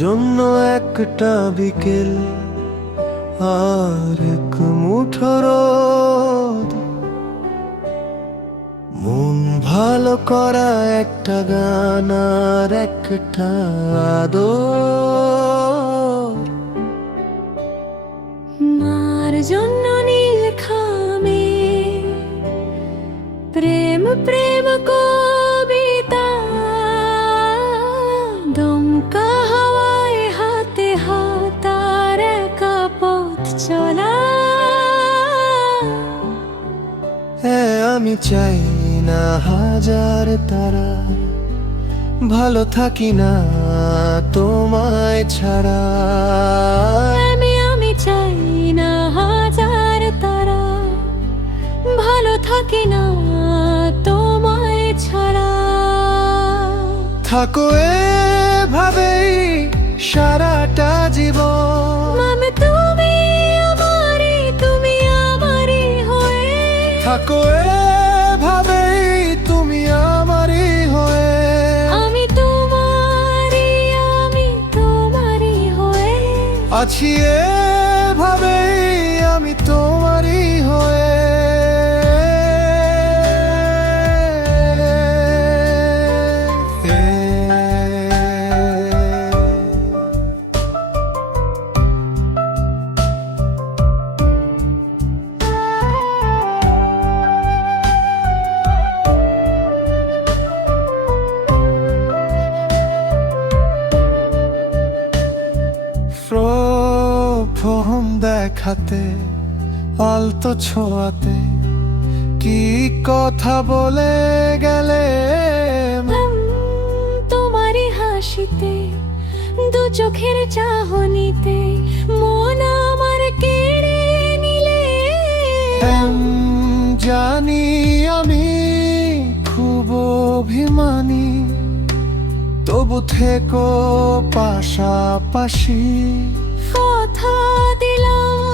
জন্য একটা বিকেল আর এক মুঠো রোদ, মন ভালো করা একটা গান আর একটা আদর। মার জন্য নীল খামে প্রেম প্রেম কবিতা, দমকা হাওয়ায় হাতে হাত আর একা পথ চলা। হ্যাঁ, আমি চাই না হাজার তারা, ভালো থাকি না তোমায় ছাড়া। আমি চাই না হাজার তারা, ভালো থাকি না তোমায় ছাড়া। থাকো এভাবেই সারাটা জীবন, মামে তুমি আমারই হয়ে। থাকো এভাবেই তুমি আমারই হয়ে। আমি তোমারই হয়ে আছি এভাবেই আমি তোমারই হয়ে। প্রথম দেখাতে আলতো ছোঁয়াতে কি কথা বলে গেলে, তোমারই হাসিতে দু চোখের চাহনিতে মন আমার কেড়ে নিলে। জানি আমি খুব অভিমানী, তবু থেকো পাশাপাশি। কথা দিলাম